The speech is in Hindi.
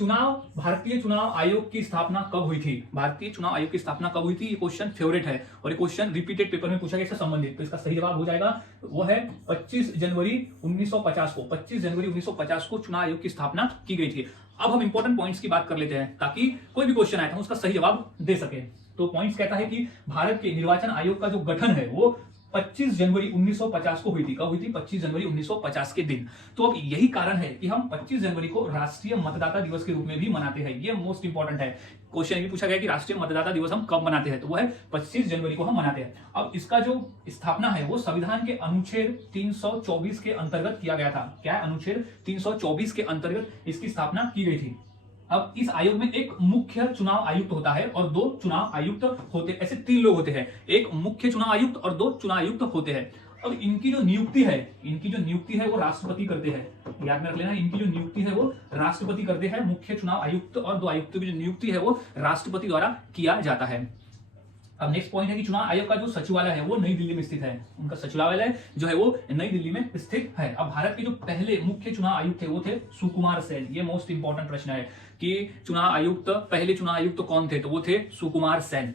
भारतीय चुनाव आयोग की स्थापना कब हुई थी? भारतीय चुनाव आयोग की स्थापना कब हुई थी? ये क्वेश्चन फेवरेट है और ये क्वेश्चन रिपीटेड पेपर में पूछा गया इससे संबंधित। तो इसका सही जवाब हो जाएगा वो है 25 जनवरी 1950 को। 25 जनवरी 1950 को चुनाव आयोग की स्थापना की गई थी। अब हम इंपॉर्टेंट पॉइंट्स की बात कर लेते हैं ताकि कोई भी क्वेश्चन आए तो हम उसका सही जवाब दे सके। तो पॉइंट्स कहता है कि भारत के निर्वाचन आयोग का जो गठन है वो 25 जनवरी 1950 को हुई थी। कब हुई थी? 25 जनवरी 1950 के दिन। तो अब यही कारण है कि हम 25 जनवरी को राष्ट्रीय मतदाता दिवस के रूप में भी मनाते हैं। ये मोस्ट इंपॉर्टेंट है। क्वेश्चन भी पूछा गया कि राष्ट्रीय मतदाता दिवस हम कब मनाते हैं, तो वो है 25 जनवरी को हम मनाते हैं। अब इसका जो स्थापना है वो संविधान के अनुच्छेद 324 के अंतर्गत किया गया था। क्या है? अनुच्छेद 324 के अंतर्गत इसकी स्थापना की गई थी। अब इस आयोग में एक मुख्य चुनाव आयुक्त होता है और दो चुनाव आयुक्त होते, ऐसे तीन लोग होते हैं। एक मुख्य चुनाव आयुक्त और दो चुनाव आयुक्त होते हैं। अब इनकी जो नियुक्ति है वो राष्ट्रपति करते हैं। याद में रख लेना, इनकी जो नियुक्ति है वो राष्ट्रपति करते हैं। मुख्य चुनाव आयुक्त और दो आयुक्तों की जो नियुक्ति है वो राष्ट्रपति द्वारा किया जाता है। अब नेक्स्ट पॉइंट है कि चुनाव आयोग का जो सचिवालय है वो नई दिल्ली में स्थित है। उनका सचिवालय जो है वो नई दिल्ली में स्थित है। अब भारत के जो पहले मुख्य चुनाव आयुक्त थे वो थे सुकुमार सेन। ये मोस्ट इंपॉर्टेंट प्रश्न है कि पहले चुनाव आयुक्त कौन थे, तो वो थे सुकुमार सेन।